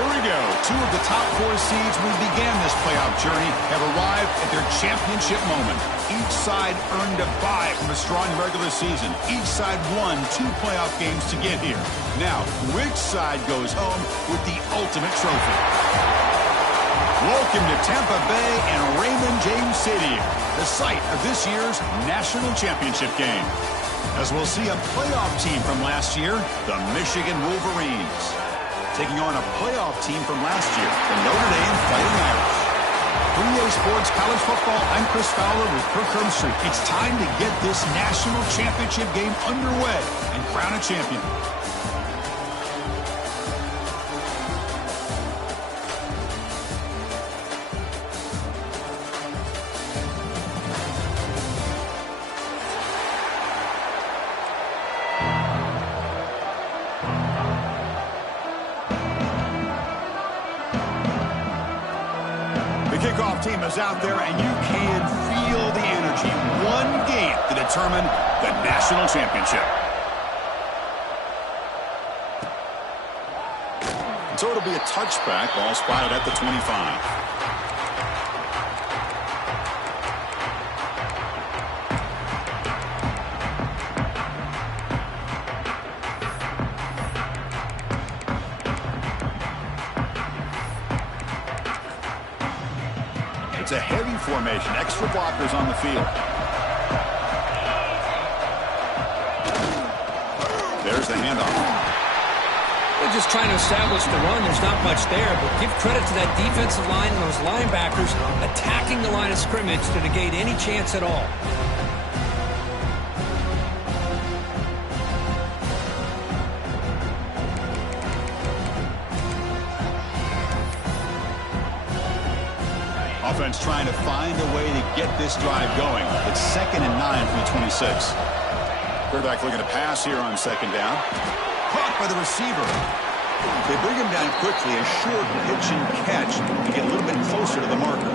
Here we go. Two of the top 4 seeds who began this playoff journey have arrived at their championship moment. Each side earned a bye from a strong regular season. Each side won 2 playoff games to get here. Now, which side goes home with the ultimate trophy? Welcome to Tampa Bay and Raymond James Stadium, the site of this year's national championship game. As we'll see a playoff team from last year, the Michigan Wolverines, taking on a playoff team from last year, the Notre Dame Fighting Irish. 3A Sports College Football, I'm Chris Fowler with Kirk Herbstreit. It's time to get this national championship game underway and crown a champion. Kickoff team is out there, and you can feel the energy. One game to determine the national championship. So it'll be a touchback. Ball spotted at the 25. It's a heavy formation. Extra blockers on the field. There's the handoff. They're just trying to establish the run. There's not much there, but give credit to that defensive line and those linebackers attacking the line of scrimmage to negate any chance at all. Offense trying to find a way to get this drive going. It's 2nd and 9 from the 26. Quarterback looking to pass here on 2nd down. Caught by the receiver. They bring him down quickly. A short pitch and catch to get a little bit closer to the marker.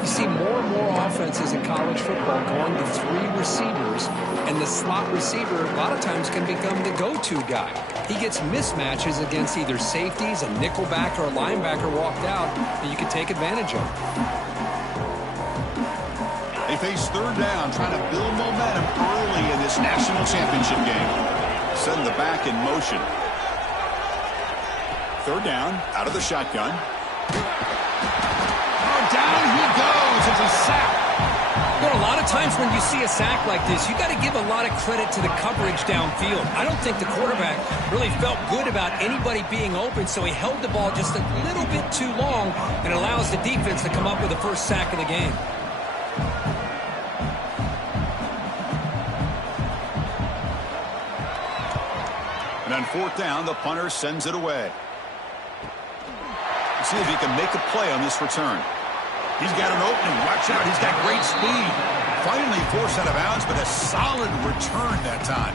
You see more and more offenses in college football going to 3 receivers, and the slot receiver a lot of times can become the go-to guy. He gets mismatches against either safeties, a nickelback, or a linebacker walked out that you can take advantage of. They face 3rd down, trying to build momentum early in this national championship game. Send the back in motion. 3rd down, out of the shotgun. Oh, down he goes. It's a sack. You know, a lot of times when you see a sack like this, you got to give a lot of credit to the coverage downfield. I don't think the quarterback really felt good about anybody being open, so he held the ball just a little bit too long and allows the defense to come up with the first sack of the game. And on 4th down, the punter sends it away. Let's see if he can make a play on this return. He's got an opening. Watch out. He's got great speed. Finally forced out of bounds, but a solid return that time.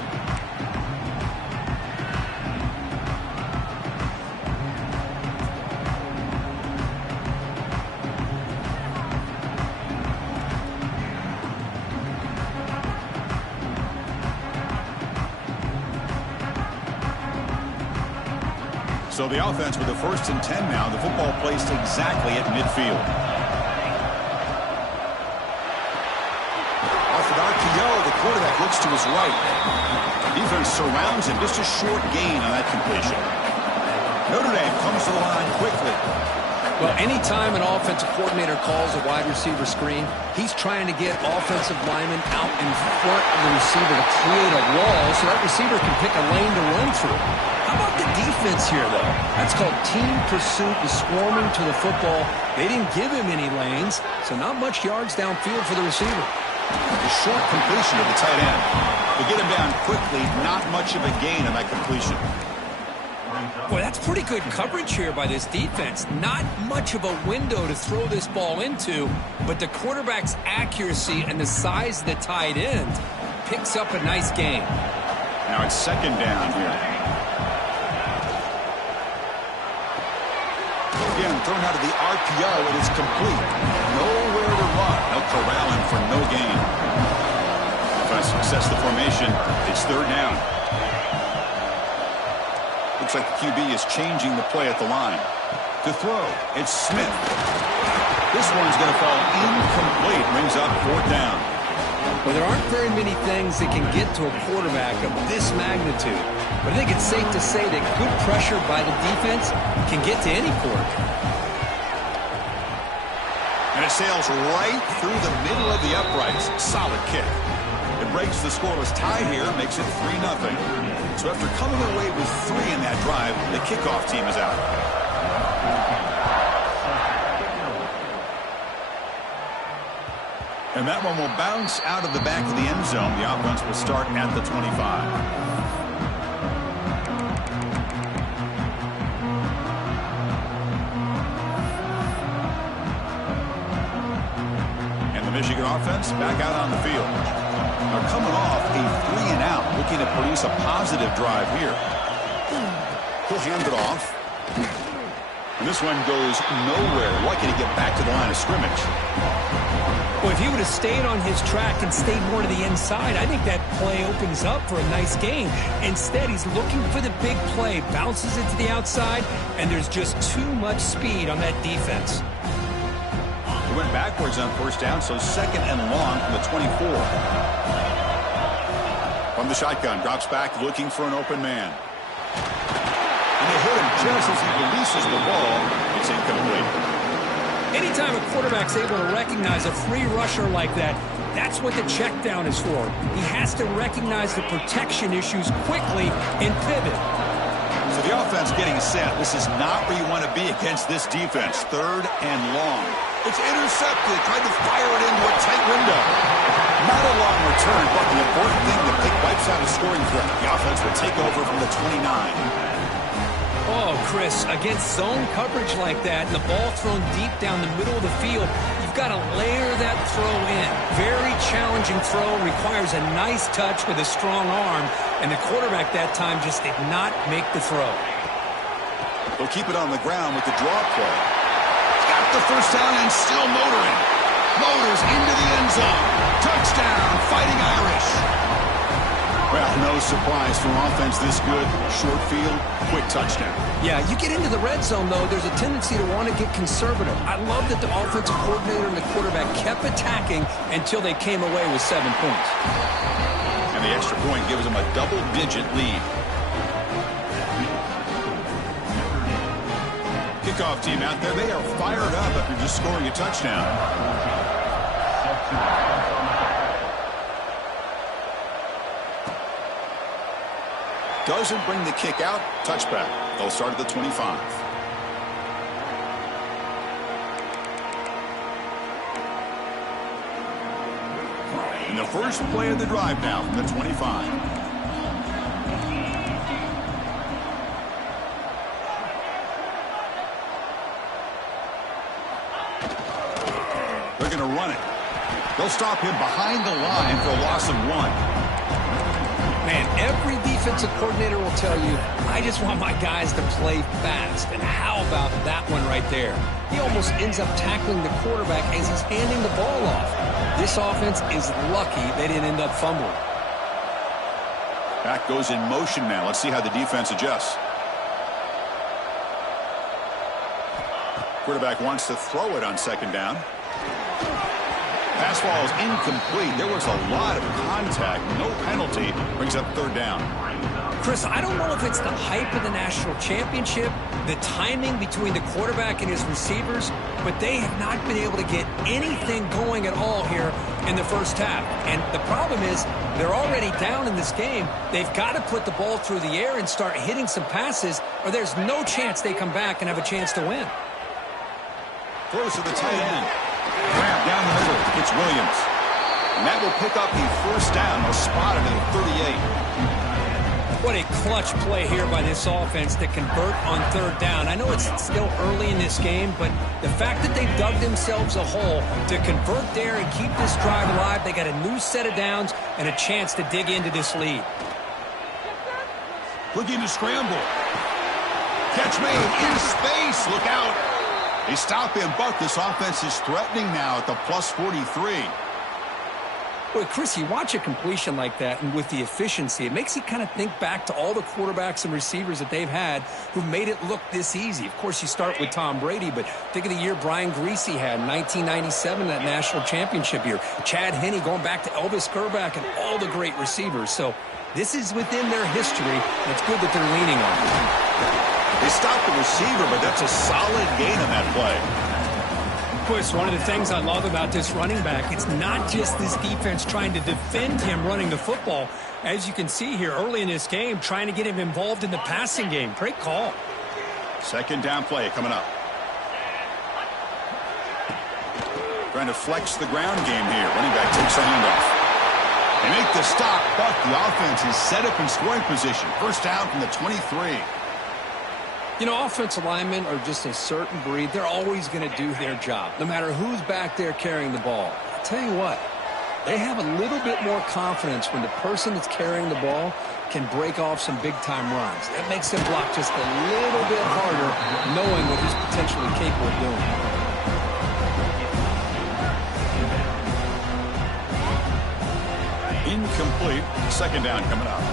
So the offense with the 1st and 10 now. The football placed exactly at midfield. The quarterback looks to his right. Defense surrounds him. Just a short gain on that completion. Notre Dame comes to the line quickly. Well, anytime an offensive coordinator calls a wide receiver screen, he's trying to get offensive linemen out in front of the receiver to create a wall so that receiver can pick a lane to run through. How about the defense here, though? That's called team pursuit and swarming to the football. They didn't give him any lanes, so not much yards downfield for the receiver. The short completion of the tight end. To get him down quickly, not much of a gain on that completion. Boy, that's pretty good coverage here by this defense. Not much of a window to throw this ball into, but the quarterback's accuracy and the size of the tight end picks up a nice gain. Now it's 2nd down here. Again, thrown out of the RPO, it is complete. Nowhere to run. They'll corral him for no gain. If I success the formation, it's 3rd down. Looks like the QB is changing the play at the line. To throw, it's Smith. This one's going to fall incomplete. Brings up 4th down. Well, there aren't very many things that can get to a quarterback of this magnitude. But I think it's safe to say that good pressure by the defense can get to any quarterback. And it sails right through the middle of the uprights. Solid kick. It breaks the scoreless tie here, makes it 3-0. So after coming away with 3 in that drive, the kickoff team is out. And that one will bounce out of the back of the end zone. The offense will start at the 25. And the Michigan offense back out on the field. Now coming off a 3-and-out, looking to produce a positive drive here. He'll hand it off. And this one goes nowhere. Lucky to get back to the line of scrimmage. Well, if he would have stayed on his track and stayed more to the inside, I think that play opens up for a nice game. Instead, he's looking for the big play, bounces it to the outside, and there's just too much speed on that defense. He went backwards on 1st down, so 2nd and long from the 24. From the shotgun, drops back looking for an open man. And they hit him just as he releases the ball. It's incomplete. Anytime a quarterback's able to recognize a free rusher like that, that's what the check down is for. He has to recognize the protection issues quickly and pivot. So the offense getting set. This is not where you want to be against this defense. 3rd and long. It's intercepted. Tried to fire it into a tight window. Not a long return, but the important thing, the pick wipes out a scoring threat. The offense will take over from the 29. Oh, Chris, against zone coverage like that and the ball thrown deep down the middle of the field, you've got to layer that throw in. Very challenging throw, requires a nice touch with a strong arm, and the quarterback that time just did not make the throw. They'll keep it on the ground with the draw play. Got the 1st down and still motoring. Motors into the end zone. Touchdown, Fighting Irish. Well, no surprise from offense this good. Short field, quick touchdown. Yeah, you get into the red zone, though, there's a tendency to want to get conservative. I love that the offensive coordinator and the quarterback kept attacking until they came away with 7 points. And the extra point gives them a double-digit lead. Kickoff team out there, they are fired up after just scoring a touchdown. Doesn't bring the kick out. Touchback. They'll start at the 25. And the first play of the drive now from the 25. They're going to run it. They'll stop him behind the line for a loss of 1. Man, every defensive coordinator will tell you, I just want my guys to play fast. And how about that one right there? He almost ends up tackling the quarterback as he's handing the ball off. This offense is lucky they didn't end up fumbling. Back goes in motion now. Let's see how the defense adjusts. Quarterback wants to throw it on 2nd down. Pass ball is incomplete. There was a lot of contact. No penalty. Brings up 3rd down. Chris, I don't know if it's the hype of the national championship, the timing between the quarterback and his receivers, but they have not been able to get anything going at all here in the 1st half. And the problem is they're already down in this game. They've got to put the ball through the air and start hitting some passes, or there's no chance they come back and have a chance to win. Throws to the tight end. Grab down the middle. It's Williams. And that will pick up the 1st down. They'll spot it at the 38. What a clutch play here by this offense to convert on 3rd down. I know it's still early in this game, but the fact that they dug themselves a hole to convert there and keep this drive alive, they got a new set of downs and a chance to dig into this lead. Looking to scramble. Catch made in space. Look out. They stop him, but this offense is threatening now at the +43. Well, Chris, you watch a completion like that, and with the efficiency, it makes you kind of think back to all the quarterbacks and receivers that they've had who made it look this easy. Of course, you start with Tom Brady, but think of the year Brian Griese had in 1997, that national championship year. Chad Henne going back to Elvis Grbac and all the great receivers. So this is within their history, and it's good that they're leaning on it. They stopped the receiver, but that's a solid gain on that play. Chris, one of the things I love about this running back, it's not just this defense trying to defend him running the football. As you can see here early in this game, trying to get him involved in the passing game. Great call. Second down play coming up. Trying to flex the ground game here. Running back takes a handoff. They make the stop, but the offense is set up in scoring position. First down from the 23. You know, offensive linemen are just a certain breed. They're always going to do their job, no matter who's back there carrying the ball. I'll tell you what, they have a little bit more confidence when the person that's carrying the ball can break off some big-time runs. That makes them block just a little bit harder, knowing what he's potentially capable of doing. Incomplete. Second down coming up.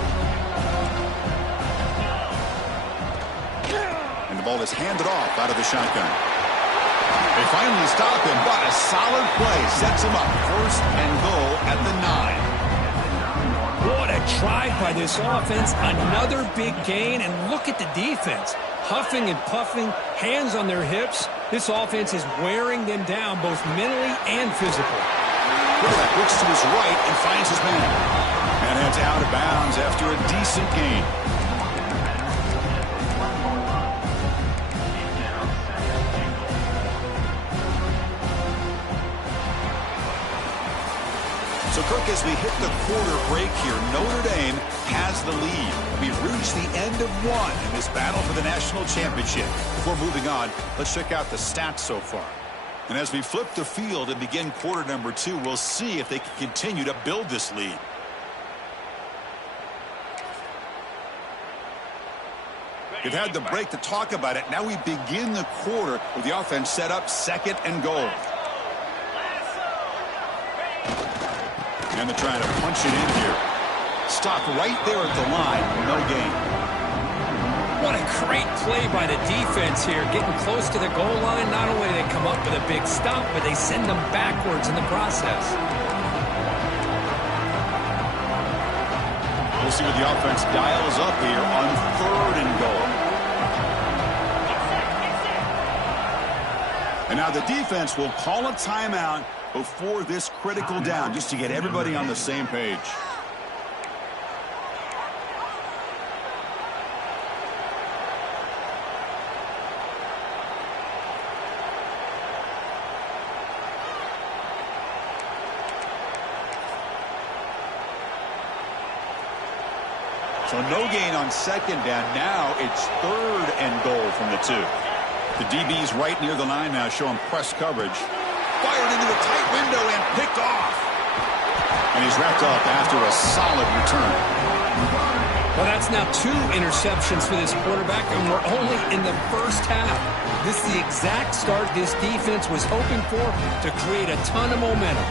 And the ball is handed off out of the shotgun. They finally stop him, but a solid play sets him up. First and goal at the 9. What a drive by this offense. Another big gain, and look at the defense. Huffing and puffing, hands on their hips. This offense is wearing them down both mentally and physically. Quarterback looks to his right and finds his man. And heads out of bounds after a decent gain. So, Kirk, as we hit the quarter break here, Notre Dame has the lead. We've reached the end of one in this battle for the national championship. Before moving on, let's check out the stats so far. And as we flip the field and begin quarter number 2, we'll see if they can continue to build this lead. We've had the break to talk about it. Now we begin the quarter with the offense set up second and goal. And they're trying to punch it in here. Stop right there at the line. No gain. What a great play by the defense here. Getting close to the goal line. Not only do they come up with a big stop, but they send them backwards in the process. We'll see what the offense dials up here on third and goal. And now the defense will call a timeout before this critical down, just to get everybody on the same page. So no gain on second down. Now it's third and goal from the 2. The DB's right near the line now, showing press coverage. Fired into a tight window and picked off. And he's wrapped up after a solid return. Well, that's now 2 interceptions for this quarterback, and we're only in the first half. This is the exact start this defense was hoping for to create a ton of momentum.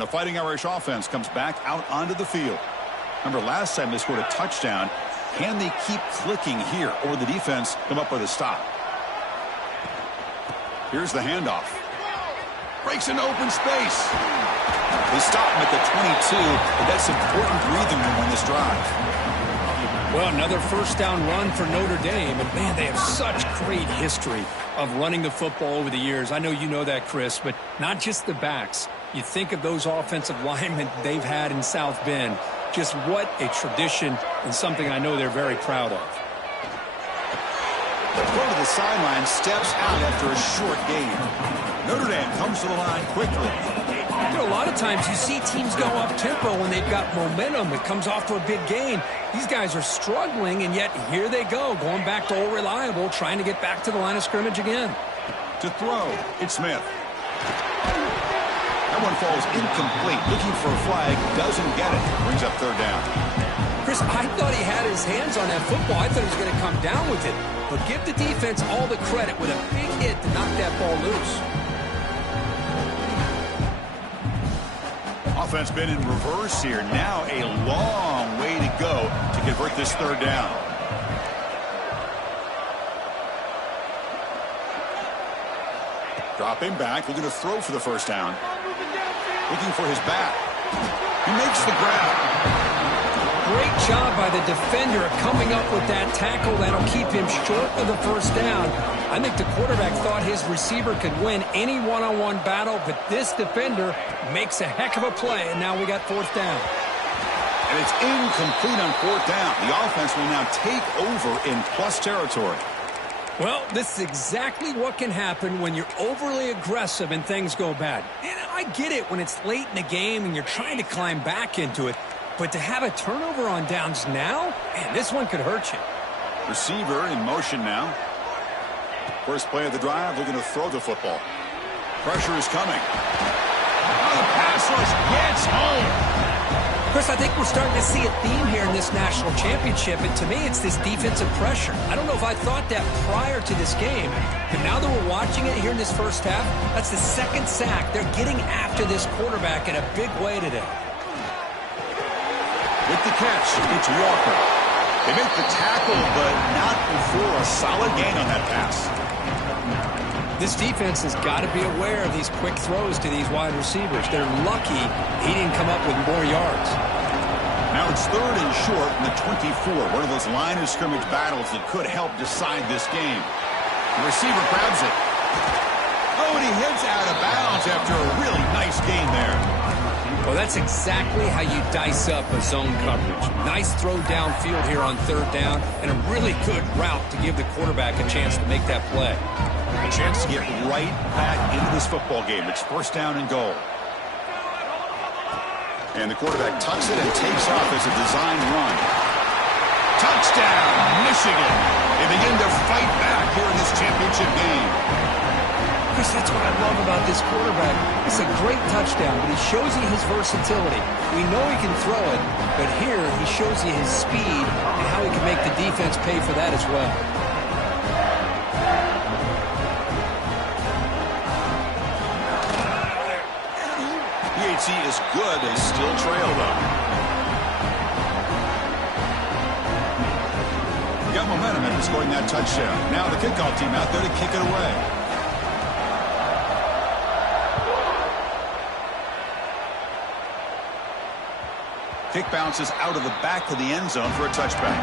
The Fighting Irish offense comes back out onto the field. Remember, last time they scored a touchdown. Can they keep clicking here, or the defense come up with a stop? Here's the handoff. Breaks into open space. They stop him at the 22, but that's important breathing room on this drive. Well, another first down run for Notre Dame. And, man, they have such great history of running the football over the years. I know you know that, Chris, but not just the backs. You think of those offensive linemen they've had in South Bend. Just what a tradition and something I know they're very proud of. The throw to the sideline, steps out after a short gain. Notre Dame comes to the line quickly. You know, a lot of times you see teams go up-tempo when they've got momentum. It comes off to a big gain. These guys are struggling, and yet here they go, going back to old reliable, trying to get back to the line of scrimmage again. To throw, it's Smith. That one falls incomplete. Looking for a flag, doesn't get it. Brings up third down. Chris, I thought he had his hands on that football. I thought he was going to come down with it. But give the defense all the credit with a big hit to knock that ball loose. Offense been in reverse here. Now a long way to go to convert this third down. Dropping back, looking to throw for the first down. Looking for his back. He makes the grab. Great job by the defender coming up with that tackle that'll keep him short of the first down. I think the quarterback thought his receiver could win any one-on-one battle, but this defender makes a heck of a play, and now we got fourth down. And it's incomplete on fourth down. The offense will now take over in plus territory. Well, this is exactly what can happen when you're overly aggressive and things go bad. And I get it when it's late in the game and you're trying to climb back into it. But to have a turnover on downs now, man, this one could hurt you. Receiver in motion now. First play of the drive, looking to throw the football. Pressure is coming. Oh, the pass rush gets home. Chris, I think we're starting to see a theme here in this national championship, and to me, it's this defensive pressure. I don't know if I thought that prior to this game, but now that we're watching it here in this first half, that's the second sack. They're getting after this quarterback in a big way today. With the catch, it's Walker. They make the tackle, but not before a solid gain on that pass. This defense has got to be aware of these quick throws to these wide receivers. They're lucky he didn't come up with more yards. Now it's third and short in the 24. One of those line of scrimmage battles that could help decide this game. The receiver grabs it. Oh, and he heads out of bounds after a really nice gain there. Well, that's exactly how you dice up a zone coverage. Nice throw downfield here on third down, and a really good route to give the quarterback a chance to make that play. A chance to get right back into this football game. It's first down and goal. And the quarterback tucks it and takes off as a design run. Touchdown, Michigan. They begin to fight back here in this championship game. Chris, that's what I love about this quarterback. It's a great touchdown, but he shows you his versatility. We know he can throw it, but here he shows you his speed and how he can make the defense pay for that as well. PHC is good. They still trail, though. Got momentum after scoring that touchdown. Now the kickoff team out there to kick it away. Kick bounces out of the back of the end zone for a touchback.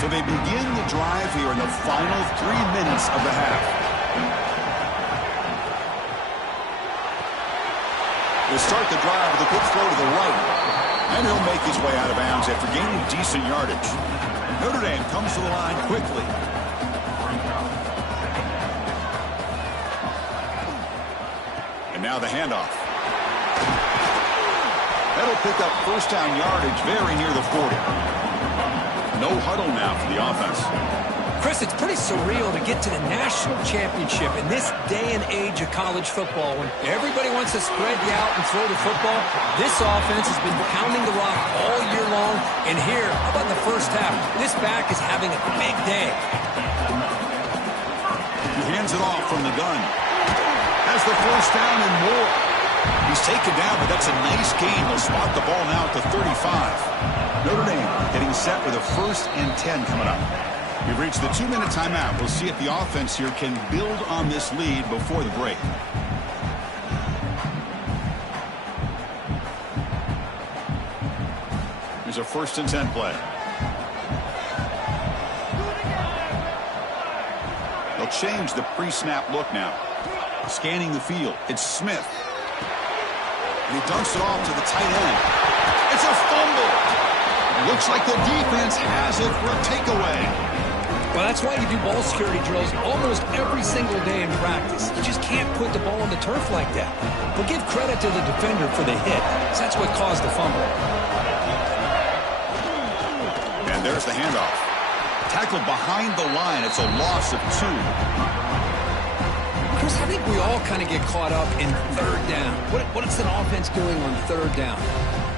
So they begin the drive here in the final 3 minutes of the half. He'll start the drive with a quick throw to the right. And he'll make his way out of bounds after gaining decent yardage. Notre Dame comes to the line quickly. And now the handoff. That'll pick up first down yardage very near the 40. No huddle now for the offense. Chris, it's pretty surreal to get to the national championship in this day and age of college football when everybody wants to spread you out and throw the football. This offense has been pounding the rock all year long. And here, how about the first half? This back is having a big day. He hands it off from the gun. Has the first down and more. He's taken down, but that's a nice gain. They'll spot the ball now at the 35. Notre Dame getting set with a 1st and 10 coming up. We've reached the 2-minute timeout. We'll see if the offense here can build on this lead before the break. Here's a 1st and 10 play. They'll change the pre-snap look now. Scanning the field. It's Smith. And he dunks it off to the tight end. It's a fumble. Looks like the defense has it for a takeaway. Well, that's why you do ball security drills almost every single day in practice. You just can't put the ball on the turf like that. But give credit credit to the defender for the hit. That's what caused the fumble. And there's the handoff. Tackled behind the line. It's a loss of 2. Chris, I think we all kind of get caught up in third down. What is an offense doing on third down?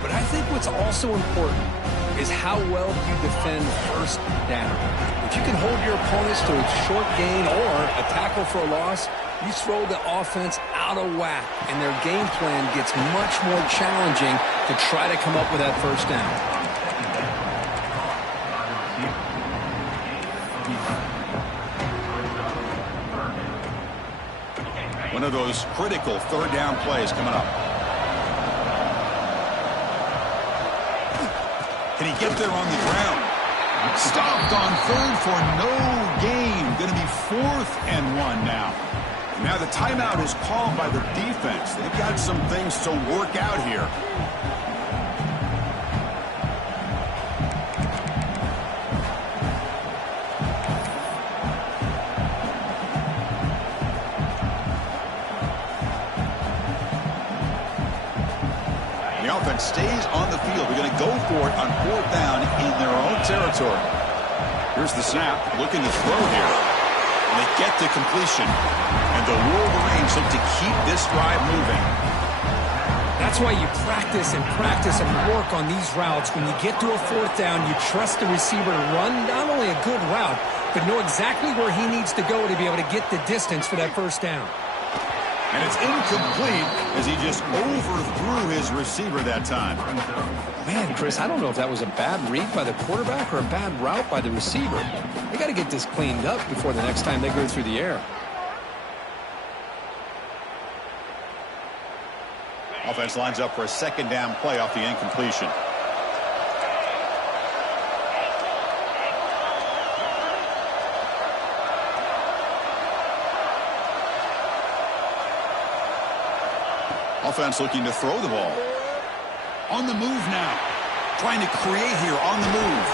But I think what's also important is how well you defend first down. If you can hold your opponents to a short gain or a tackle for a loss, you throw the offense out of whack, and their game plan gets much more challenging to try to come up with that first down. One of those critical third down plays coming up. Can he get there on the ground? Stopped on third for no gain. Going to be 4th and 1 now. Now the timeout is called by the defense. They've got some things to work out here. The offense stays on the field. They're going to go for it on 4th down in their own territory. Here's the snap, looking to throw here. And they get to completion. And the Wolverines look to keep this drive moving. That's why you practice and work on these routes. When you get to a 4th down, you trust the receiver to run not only a good route, but know exactly where he needs to go to be able to get the distance for that first down. And it's incomplete as he just overthrew his receiver that time. Man, Chris, I don't know if that was a bad read by the quarterback or a bad route by the receiver. They got to get this cleaned up before the next time they go through the air. Offense lines up for a 2nd down play off the incompletion. Offense looking to throw the ball. On the move now. Trying to create here on the move.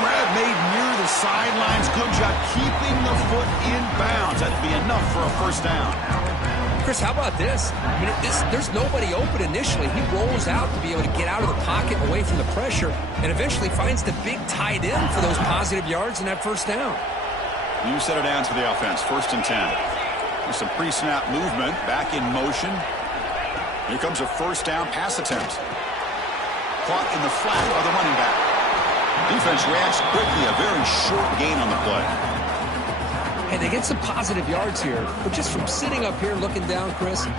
Grab made near the sidelines. Good job keeping the foot in bounds. That'd be enough for a first down. Chris, how about this? I mean, there's nobody open initially. He rolls out to be able to get out of the pocket away from the pressure and eventually finds the big tight end for those positive yards in that first down. New set of downs for the offense. 1st and 10. There's some pre-snap movement. Back in motion. Here comes a first down pass attempt. Caught in the flat by the running back. Defense reacts quickly. A very short gain on the play. Hey, they get some positive yards here, but just from sitting up here looking down, Chris, you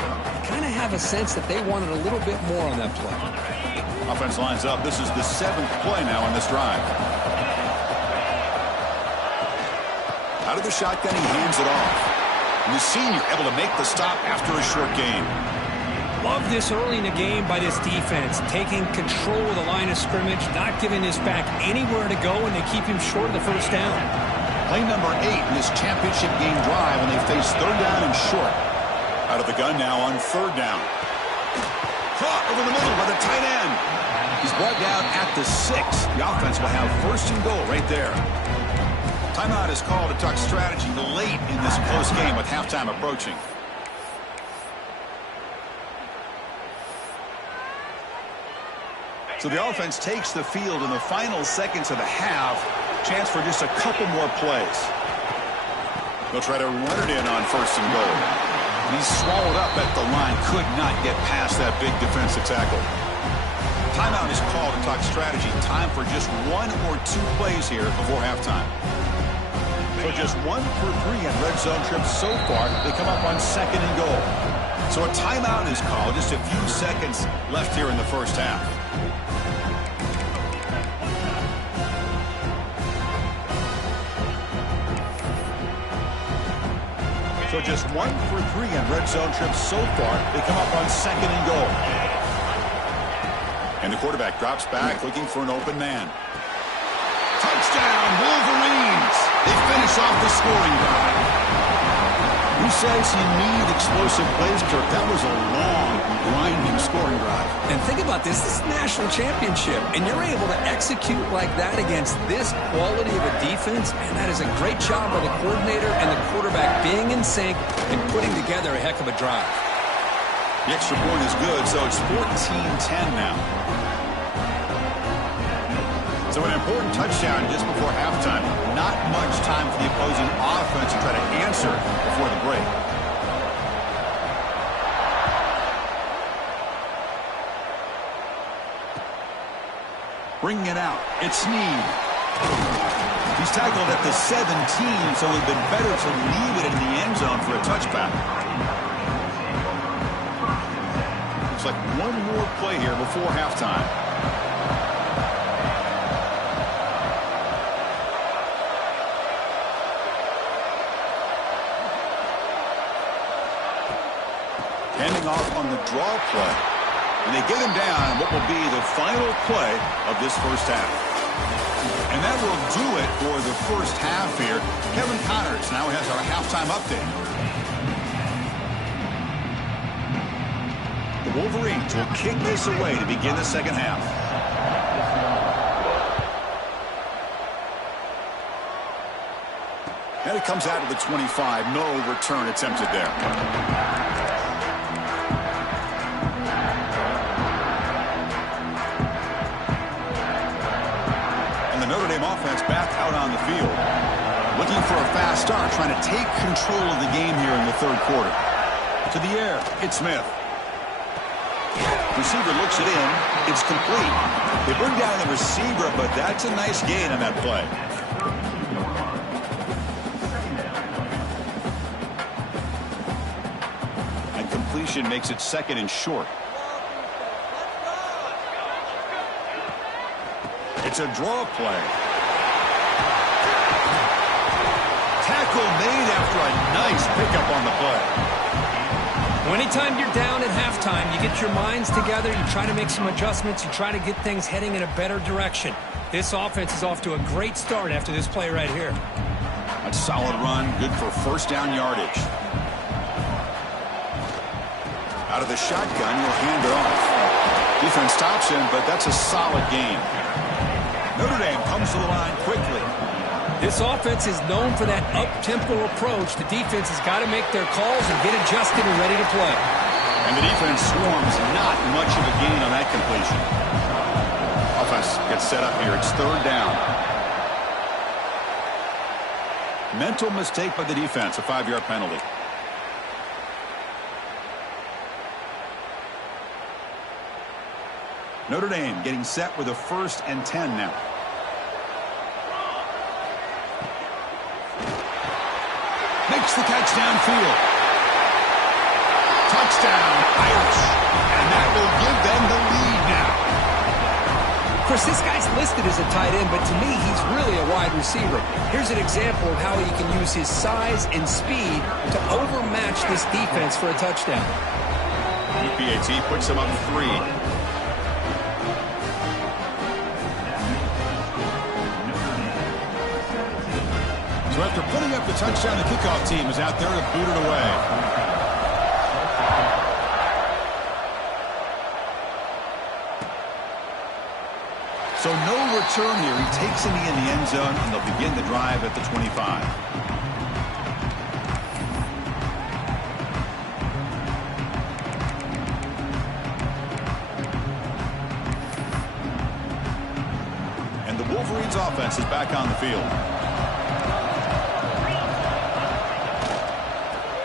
kind of have a sense that they wanted a little bit more on that play. Offense lines up. This is the 7th play now on this drive. Out of the shotgun, he hands it off. And the senior able to make the stop after a short gain. Love this early in the game by this defense, taking control of the line of scrimmage, not giving this back anywhere to go, and they keep him short of the first down. Play number 8 in this championship game drive when they face 3rd down and short. Out of the gun now on 3rd down. Caught over the middle by the tight end. He's brought down at the 6. The offense will have 1st and goal right there. Timeout is called to talk strategy late in this close game with halftime approaching. So the offense takes the field in the final seconds of the half. Chance for just a couple more plays. They'll try to run it in on 1st and goal. And he's swallowed up at the line. Could not get past that big defensive tackle. Timeout is called to talk strategy. Time for just 1 or 2 plays here before halftime. So just 1 for 3 in red zone trips so far. They come up on 2nd and goal. So a timeout is called. Just a few seconds left here in the first half. So just 1 for 3 in red zone trips so far. They come up on 2nd and goal. And the quarterback drops back looking for an open man. Touchdown, Wolverines! They finish off the scoring drive. Who says you need explosive plays, Kirk? That was a long, grinding scoring drive. And think about this. This is a national championship, and you're able to execute like that against this quality of a defense, and that is a great job by the coordinator and the quarterback being in sync and putting together a heck of a drive. The extra point is good, so it's 14-10 now. So an important touchdown just before halftime. Not much time for the opposing offense to try to answer before the break. Bringing it out, it's Snead. He's tackled at the 17, so it would have been better to leave it in the end zone for a touchback. Looks like one more play here before halftime. Handing off on the draw play. And they get him down what will be the final play of this first half. And that will do it for the first half here. Kevin Connors now has our halftime update. The Wolverines will kick this away to begin the second half. And it comes out of the 25. No return attempted there. Notre Dame offense back out on the field. Looking for a fast start, trying to take control of the game here in the third quarter. To the air, it's Smith. Receiver looks it in. It's complete. They bring down the receiver, but that's a nice gain on that play. And completion makes it second and short. It's a draw play. Tackle made after a nice pickup on the play. Well, anytime you're down at halftime, you get your minds together, you try to make some adjustments, you try to get things heading in a better direction. This offense is off to a great start after this play right here. A solid run, good for first down yardage. Out of the shotgun, he'll hand it off. Defense stops him, but that's a solid gain. Notre Dame comes to the line quickly. This offense is known for that up-tempo approach. The defense has got to make their calls and get adjusted and ready to play. And the defense swarms, not much of a gain on that completion. Offense gets set up here. It's third down. Mental mistake by the defense, a 5-yard penalty. Notre Dame getting set with a 1st and 10 now. Makes the catch downfield. Touchdown, Irish. And that will give them the lead now. Of course, this guy's listed as a tight end, but to me, he's really a wide receiver. Here's an example of how he can use his size and speed to overmatch this defense for a touchdown. UPAT puts him up 3. So after putting up the touchdown, the kickoff team is out there to boot it away. So no return here. He takes him in the end zone, and they'll begin the drive at the 25. And the Wolverines offense is back on the field.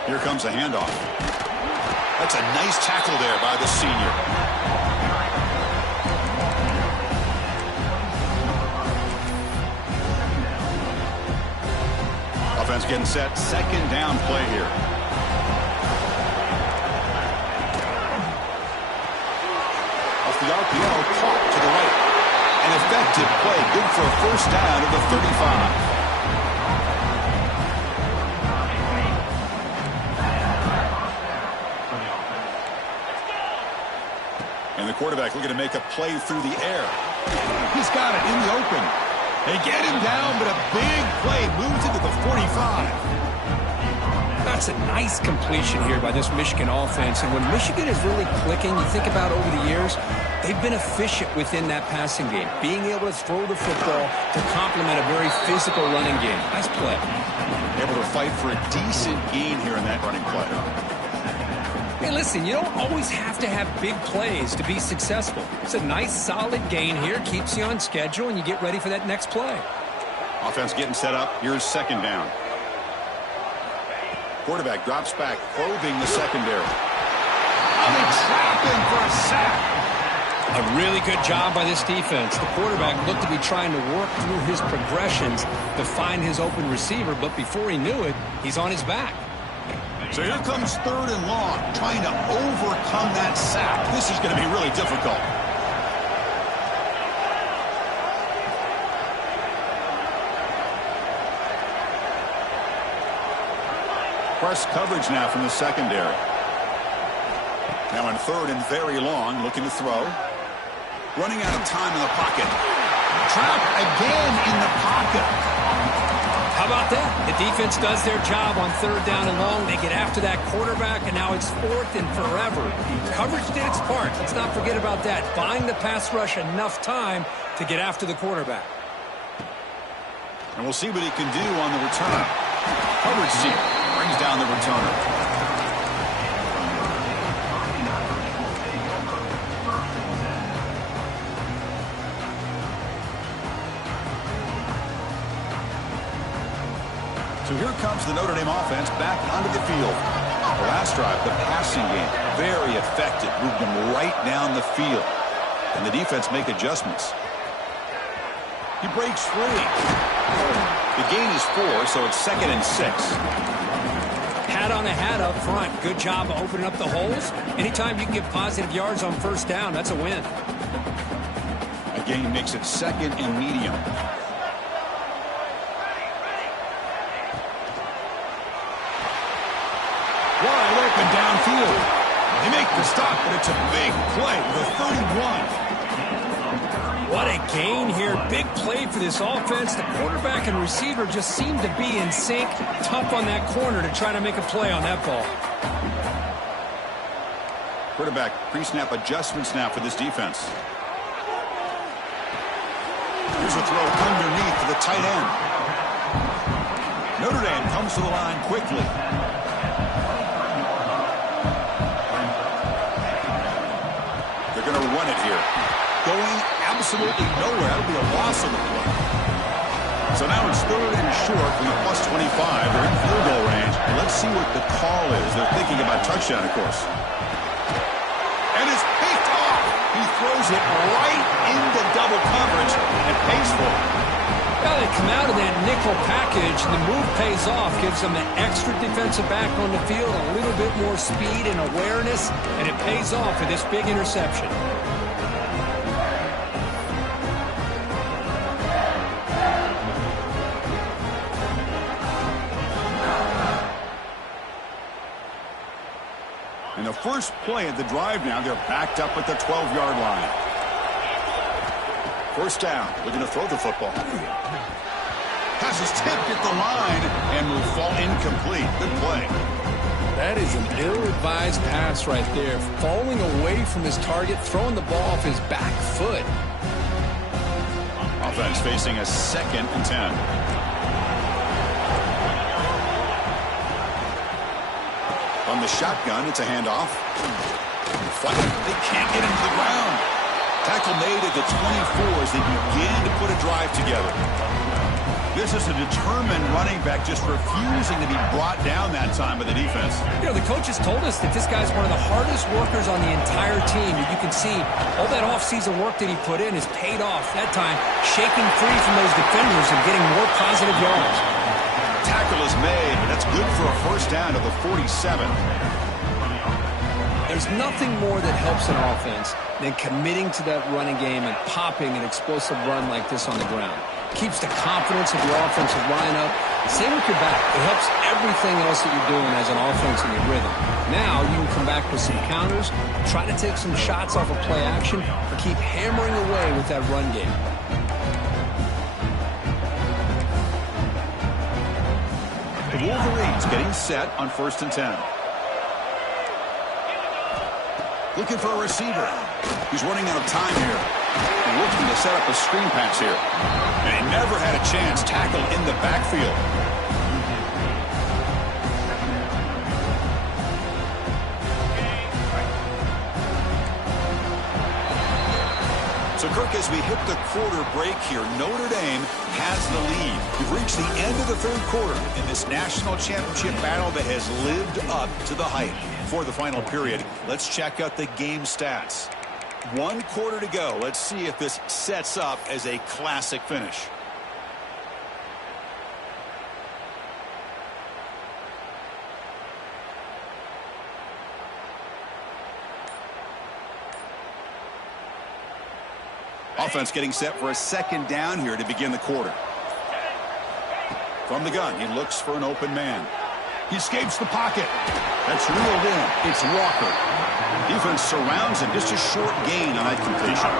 Here comes a handoff. That's a nice tackle there by the senior. Offense getting set. Second down play here. Off the RPO, caught to the right. An effective play. Good for a first down at the 35. And the quarterback looking to make a play through the air. He's got it in the open. They get him down, but a big play moves into the 45. That's a nice completion here by this Michigan offense. And when Michigan is really clicking, you think about over the years, they've been efficient within that passing game, being able to throw the football to complement a very physical running game. Nice play. Able to fight for a decent gain here in that running play. Hey, listen, you don't always have to have big plays to be successful. It's a nice, solid gain here. Keeps you on schedule, and you get ready for that next play. Offense getting set up. Here's second down. Quarterback drops back, probing the secondary. Oh, they trap him for a sack. A really good job by this defense. The quarterback looked to be trying to work through his progressions to find his open receiver, but before he knew it, he's on his back. So here comes third and long, trying to overcome that sack. This is going to be really difficult. Press coverage now from the secondary. Now in third and very long, looking to throw. Running out of time in the pocket. Trapped again in the pocket. How about that? The defense does their job on third down and long. They get after that quarterback, and now it's fourth and forever. Coverage did its part. Let's not forget about that. Buying the pass rush enough time to get after the quarterback. And we'll see what he can do on the return. Coverage team brings down the returner. So here comes the Notre Dame offense back onto the field. The last drive, the passing game, very effective. Moved them right down the field. And the defense make adjustments. He breaks free. The gain is 4, so it's 2nd and 6. Hat on a hat up front. Good job of opening up the holes. Anytime you can get positive yards on first down, that's a win. A gain makes it 2nd and medium. Wide open downfield. They make the stop, but it's a big play with 31. What a gain here. Big play for this offense. The quarterback and receiver just seem to be in sync. Tough on that corner to try to make a play on that ball. Quarterback pre-snap adjustments now for this defense. Here's a throw underneath to the tight end. Notre Dame comes to the line quickly. They're going to run it here. Going absolutely nowhere. That'll be a loss of the play. So now it's third and short from the +25. They're in field goal range. Let's see what the call is. They're thinking about touchdown, of course. And it's picked off. He throws it right into double coverage and pays for it. Well, they come out of that nickel package, and the move pays off. Gives them an extra defensive back on the field, a little bit more speed and awareness, and it pays off for this big interception. And the first play of the drive now, they're backed up at the 12-yard line. First down, looking to throw the football. Pass is tipped at the line and will fall incomplete. Good play. That is an ill-advised pass right there. Falling away from his target, throwing the ball off his back foot. Offense facing a 2nd and 10. On the shotgun, it's a handoff. They can't get him to the ground. Tackle made at the 24 as they begin to put a drive together. This is a determined running back just refusing to be brought down that time by the defense. You know, the coaches told us that this guy's one of the hardest workers on the entire team. And you can see all that offseason work that he put in has paid off. That time, shaking free from those defenders and getting more positive yards. Tackle is made. That's good for a first down to the 47. There's nothing more that helps an offense than committing to that running game and popping an explosive run like this on the ground. Keeps the confidence of your offensive lineup. Same with your back. It helps everything else that you're doing as an offense in your rhythm. Now you can come back with some counters, try to take some shots off of play action, or keep hammering away with that run game. The Wolverines getting set on 1st and 10. Looking for a receiver. He's running out of time here. Looking to set up a screen pass here. And he never had a chance. Tackle in the backfield. So, Kirk, as we hit the quarter break here, Notre Dame has the lead. We've reached the end of the third quarter in this national championship battle that has lived up to the hype. For the final period, let's check out the game stats. 1 quarter to go. Let's see if this sets up as a classic finish. Offense getting set for a second down here to begin the quarter. From the gun, he looks for an open man. He escapes the pocket. That's reeled in. It's Walker. Defense surrounds him. Just a short gain on that completion.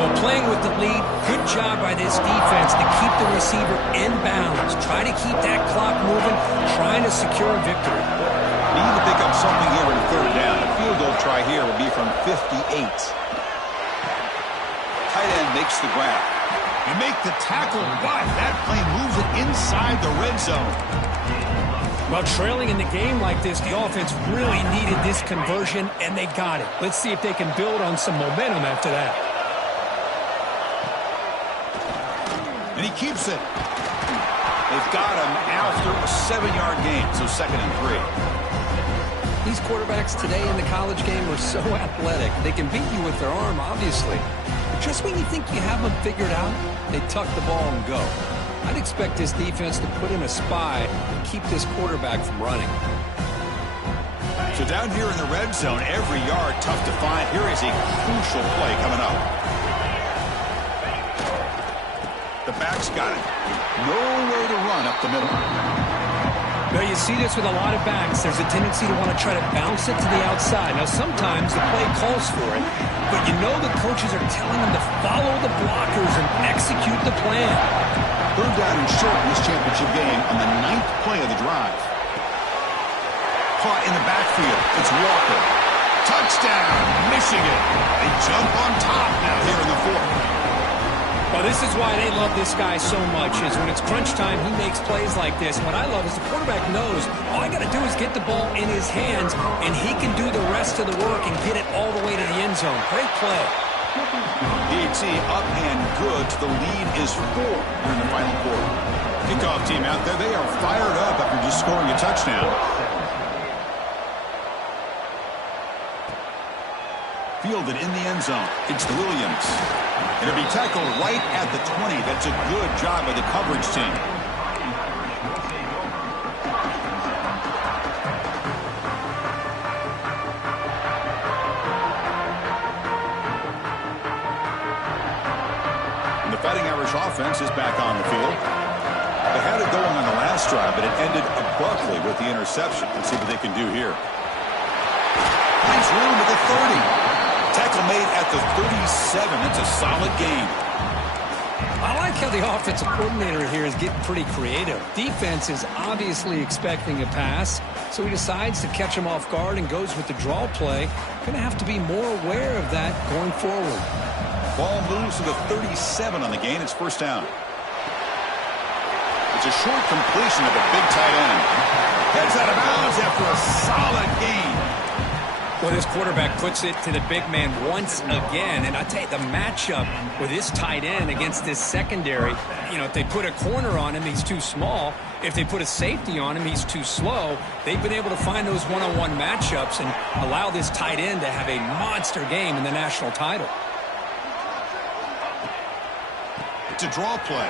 Well, playing with the lead, good job by this defense to keep the receiver in bounds. Try to keep that clock moving, trying to secure a victory. Need to pick up something here in third down. A field goal try here will be from 58. Tight end makes the grab. You make the tackle, but that play moves it inside the red zone. Well, trailing in the game like this, the offense really needed this conversion, and they got it. Let's see if they can build on some momentum after that. And he keeps it. They've got him after a 7-yard gain, so 2nd and 3. These quarterbacks today in the college game are so athletic. They can beat you with their arm, obviously. But just when you think you have them figured out, they tuck the ball and go. I'd expect this defense to put in a spy and keep this quarterback from running. So down here in the red zone, every yard tough to find. Here is a crucial play coming up. The back's got it. Nowhere to run up the middle. Well, you see this with a lot of backs. There's a tendency to want to try to bounce it to the outside. Now, sometimes the play calls for it, but you know the coaches are telling them to follow the blockers and execute the plan. 3rd down and short in this championship game on the 9th play of the drive. Caught in the backfield. It's Walker. Touchdown, Michigan. They jump on top now here in the 4th. Well, this is why they love this guy so much, is when it's crunch time, he makes plays like this. And what I love is the quarterback knows all I got to do is get the ball in his hands, and he can do the rest of the work and get it all the way to the end zone. Great play. DT up and good. The lead is 4 here in the final quarter. Kickoff team out there, they are fired up after just scoring a touchdown. Fielded in the end zone. It's Williams. And it'll be tackled right at the 20. That's a good job by the coverage team. And the Fighting Irish offense is back on the field. They had it going on the last drive, but it ended abruptly with the interception. Let's see what they can do here. Nice room at the 30. Tackle made at the 37. That's a solid gain. I like how the offensive coordinator here is getting pretty creative. Defense is obviously expecting a pass, so he decides to catch him off guard and goes with the draw play. Going to have to be more aware of that going forward. Ball moves to the 37 on the gain. It's 1st down. It's a short completion of a big tight end. Heads out of bounds after a solid gain. Well, this quarterback puts it to the big man once again. And I tell you, the matchup with this tight end against this secondary, you know, if they put a corner on him, he's too small. If they put a safety on him, he's too slow. They've been able to find those one-on-one matchups and allow this tight end to have a monster game in the national title. It's a draw play.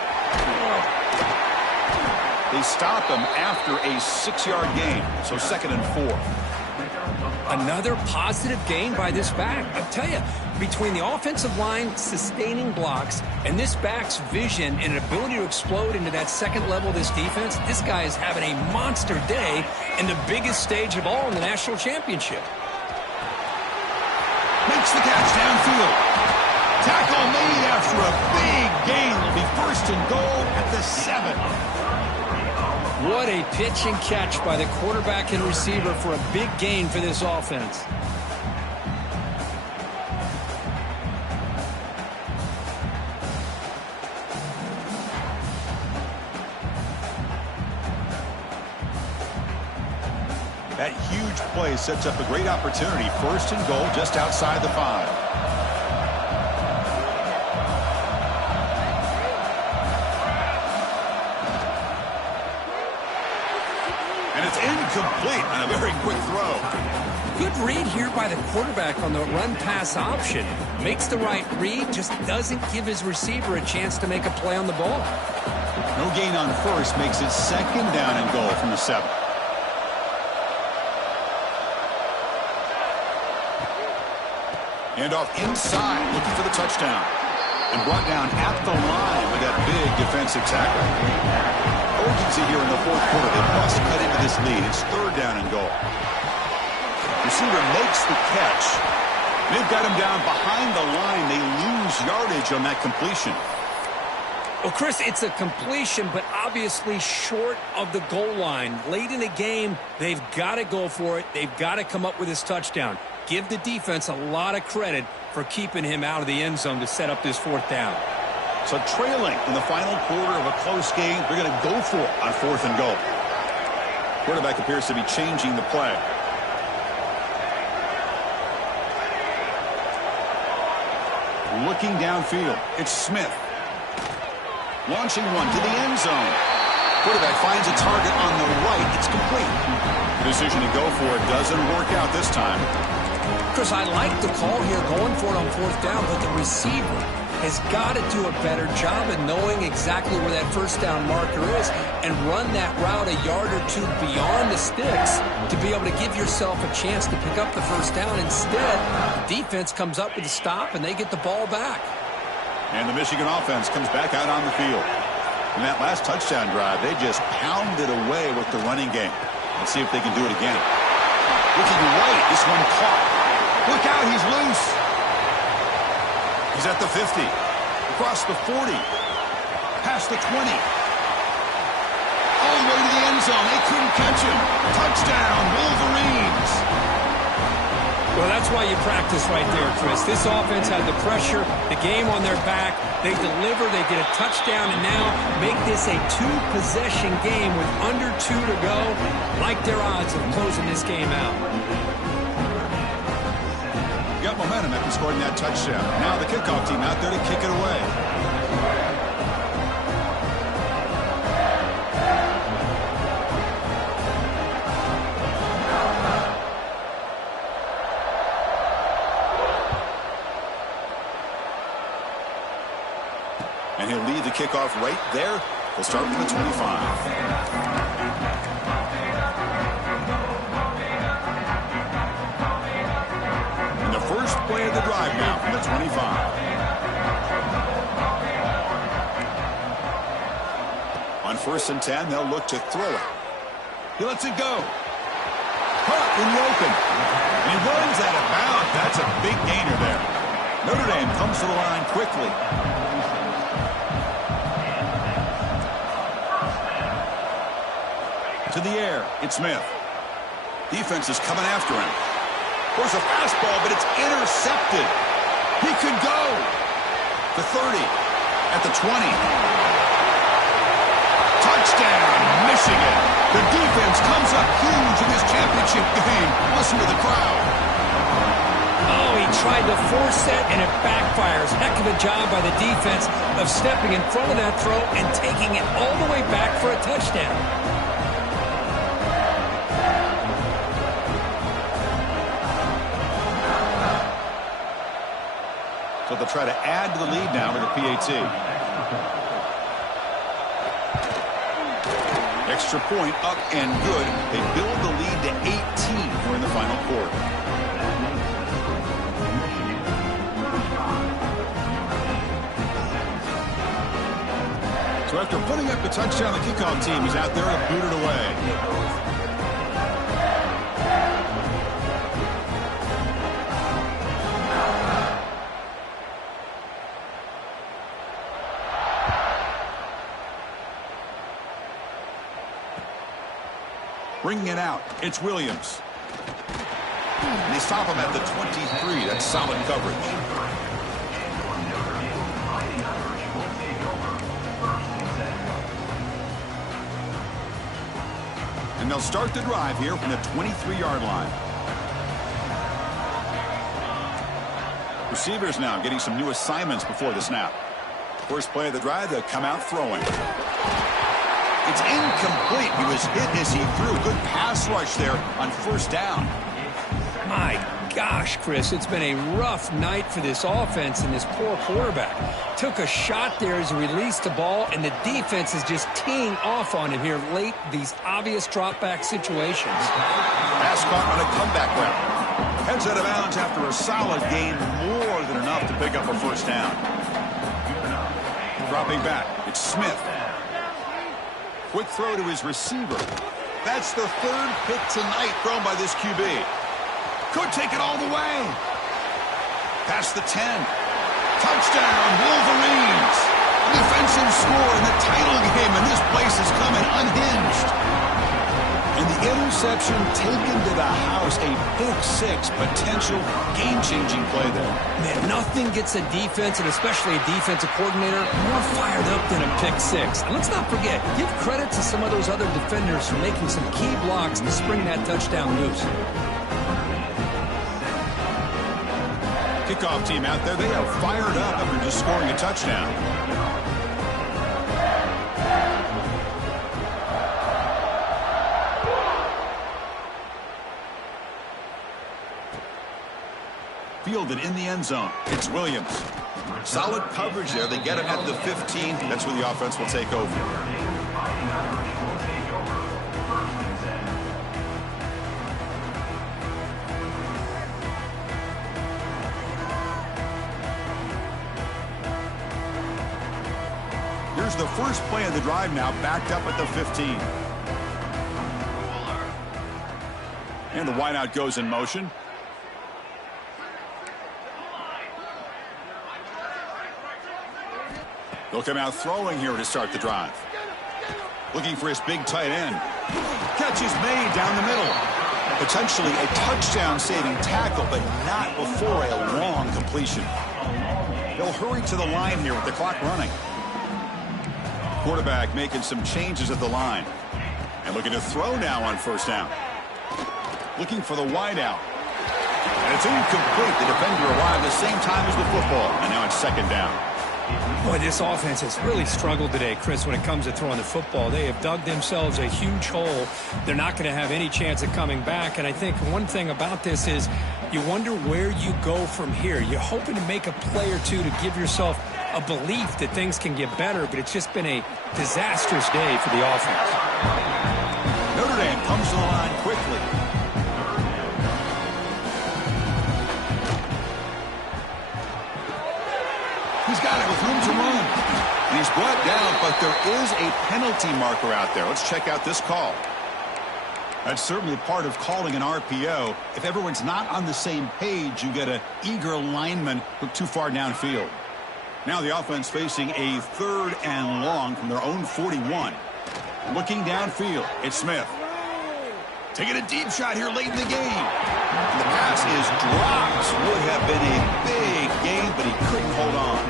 They stop him after a 6-yard gain, so 2nd and 4. Another positive gain by this back. I tell you, between the offensive line sustaining blocks and this back's vision and ability to explode into that second level of this defense, this guy is having a monster day in the biggest stage of all in the national championship. Makes the catch downfield. Tackle made after a big gain. It'll be 1st and goal at the 7. What a pitch and catch by the quarterback and receiver for a big gain for this offense. That huge play sets up a great opportunity. 1st and goal just outside the 5. It's incomplete on a very quick throw. Good read here by the quarterback on the run-pass option. Makes the right read, just doesn't give his receiver a chance to make a play on the ball. No gain on first makes it second down and goal from the 7. And off inside, looking for the touchdown. And brought down at the line with that big defensive tackle. Urgency here in the fourth quarter. They must cut into this lead. It's third down and goal. Receiver makes the catch. They've got him down behind the line. They lose yardage on that completion. Well, Chris, it's a completion, but obviously short of the goal line. Late in the game, they've got to go for it. They've got to come up with this touchdown. Give the defense a lot of credit for keeping him out of the end zone to set up this fourth down. So trailing in the final quarter of a close game, they're going to go for it on fourth and goal. Quarterback appears to be changing the play. Looking downfield, it's Smith. Launching one to the end zone. Quarterback finds a target on the right. It's complete. The decision to go for it doesn't work out this time. Chris, I like the call here, going for it on fourth down, but the receiver has got to do a better job of knowing exactly where that first down marker is and run that route a yard or two beyond the sticks to be able to give yourself a chance to pick up the first down. Instead, the defense comes up with a stop, and they get the ball back. And the Michigan offense comes back out on the field. In that last touchdown drive, they just pounded away with the running game. Let's see if they can do it again. Looking right, this one caught. Look out, he's loose. He's at the 50. Across the 40. Past the 20. All the way to the end zone. They couldn't catch him. Touchdown, Wolverines. Well, that's why you practice right there, Chris. This offense had the pressure, the game on their back. They deliver, they get a touchdown, and now make this a two-possession game with under 2 to go. Like their odds of closing this game out. Got momentum after scoring that touchdown. Now the kickoff team out there to kick it away. And he'll lead the kickoff right there. He'll start from the 25. First play of the drive now from the 25. On 1st and 10, they'll look to throw it. He lets it go. Caught in the open. And he runs out of bounds. That's a big gainer there. Notre Dame comes to the line quickly. To the air, it's Smith. Defense is coming after him. There's a fastball, but it's intercepted. He could go. The 30, at the 20. Touchdown, Michigan. The defense comes up huge in this championship game. Listen to the crowd. Oh, he tried to force it, and it backfires. Heck of a job by the defense of stepping in front of that throw and taking it all the way back for a touchdown. So they'll try to add to the lead now with a PAT. Extra point up and good. They build the lead to 18 here in the final quarter. So after putting up the touchdown, the kickoff team is out there to boot it away. Bringing it out, it's Williams. And they stop him at the 23. That's solid coverage. And they'll start the drive here from the 23-yard line. Receivers now getting some new assignments before the snap. First play of the drive, they'll come out throwing. It's incomplete. He was hit as he threw. Good pass rush there on first down. My gosh, Chris, it's been a rough night for this offense and this poor quarterback. Took a shot there as he released the ball, and the defense is just teeing off on him here late, these obvious drop-back situations. Pass caught on a comeback route. Heads out of bounds after a solid gain, more than enough to pick up a first down. Dropping back, it's Smith. Quick throw to his receiver. That's the third pick tonight thrown by this QB. Could take it all the way. Past the 10. Touchdown, Wolverines. Defensive score in the title game, and this place is coming unhinged. And the interception taken to the house, a pick-6, potential game-changing play there. Man, nothing gets a defense, and especially a defensive coordinator, more fired up than a pick-6. And let's not forget, give credit to some of those other defenders for making some key blocks to spring that touchdown loose. Kickoff team out there, they are fired up after just scoring a touchdown. Fielded in the end zone. It's Williams. Solid coverage there. They get him at the 15. That's where the offense will take over. Here's the first play of the drive now, backed up at the 15. And the wideout goes in motion. They'll come out throwing here to start the drive. Looking for his big tight end. Catch is made down the middle. Potentially a touchdown-saving tackle, but not before a long completion. They'll hurry to the line here with the clock running. Quarterback making some changes at the line. And looking to throw now on first down. Looking for the wideout. And it's incomplete. The defender arrived the same time as the football. And now it's second down. Boy, this offense has really struggled today, Chris, when it comes to throwing the football. They have dug themselves a huge hole. They're not going to have any chance of coming back. And I think one thing about this is you wonder where you go from here. You're hoping to make a play or two to give yourself a belief that things can get better, but it's just been a disastrous day for the offense. Notre Dame comes to the line quickly. He's got it with room to run. And he's brought down, but there is a penalty marker out there. Let's check out this call. That's certainly part of calling an RPO. If everyone's not on the same page, you get an eager lineman who too far downfield. Now the offense facing a 3rd and long from their own 41. Looking downfield, it's Smith. Taking a deep shot here late in the game. And the pass is dropped. Would have been a big game, but he couldn't hold on.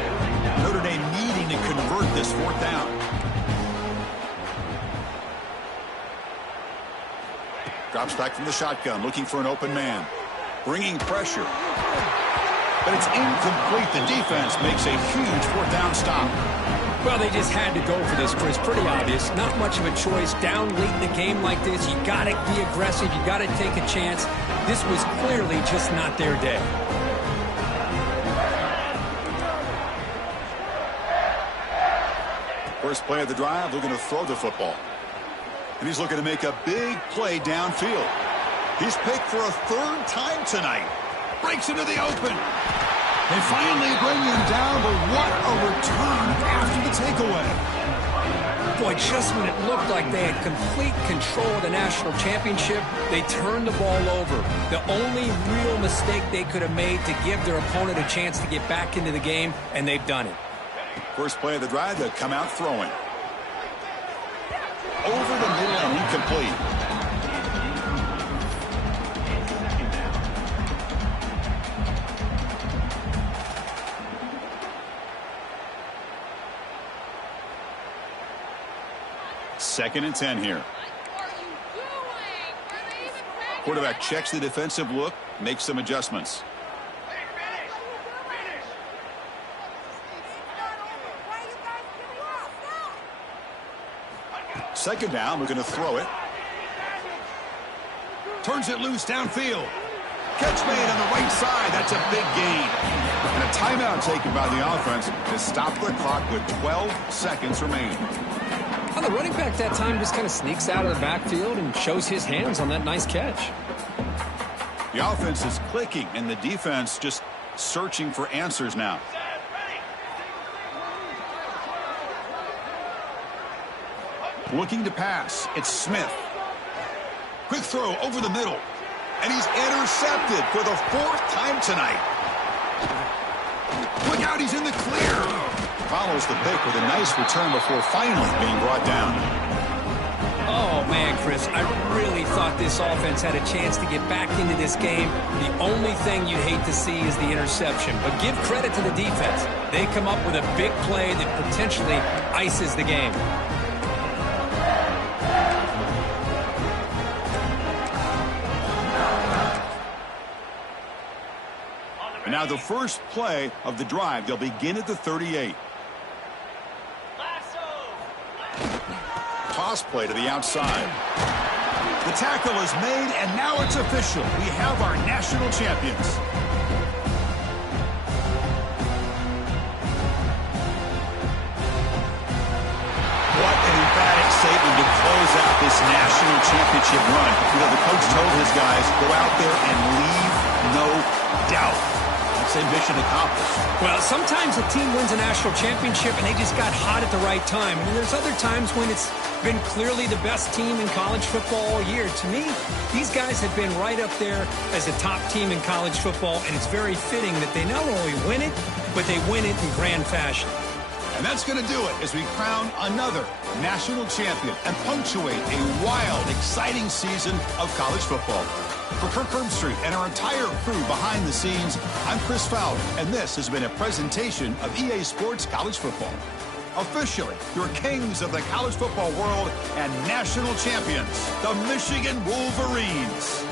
Notre Dame needing to convert this 4th down. Drops back from the shotgun, looking for an open man. Bringing pressure. But it's incomplete. The defense makes a huge 4th down stop. Well, they just had to go for this, Chris. Pretty obvious. Not much of a choice. Down late in the game like this, you got to be aggressive. You got to take a chance. This was clearly just not their day. First play of the drive, looking to throw the football. And he's looking to make a big play downfield. He's picked for a 3rd time tonight. Breaks into the open. They finally bring him down, but what a return after the takeaway. Boy, just when it looked like they had complete control of the national championship, they turned the ball over. The only real mistake they could have made to give their opponent a chance to get back into the game, and they've done it. First play of the drive, they'll come out throwing. Over the middle and incomplete. Second and 10 here. Quarterback checks the defensive look, makes some adjustments. Second down, we're going to throw it. Turns it loose downfield. Catch made on the right side. That's a big gain. And a timeout taken by the offense to stop the clock with 12 seconds remaining. Well, the running back that time just kind of sneaks out of the backfield and shows his hands on that nice catch. The offense is clicking, and the defense just searching for answers now. Looking to pass. It's Smith. Quick throw over the middle. And he's intercepted for the 4th time tonight. Look out, he's in the clear. Follows the pick with a nice return before finally being brought down. Oh, man, Chris, I really thought this offense had a chance to get back into this game. The only thing you'd hate to see is the interception. But give credit to the defense. They come up with a big play that potentially ices the game. And now the first play of the drive. They'll begin at the 38. Toss play to the outside. The tackle is made, and now it's official. We have our national champions. What an emphatic statement to close out this national championship run. You know, the coach told his guys, go out there and leave no doubt. That's a mission accomplished. Well, sometimes a team wins a national championship and they just got hot at the right time. And there's other times when it's been clearly the best team in college football all year. To me, these guys have been right up there as a top team in college football, and it's very fitting that they not only win it, but they win it in grand fashion. And that's going to do it as we crown another national champion and punctuate a wild, exciting season of college football. For Kirk Herbstreit and our entire crew behind the scenes, I'm Chris Fowler, and this has been a presentation of EA Sports College Football. Officially, your kings of the college football world and national champions, the Michigan Wolverines.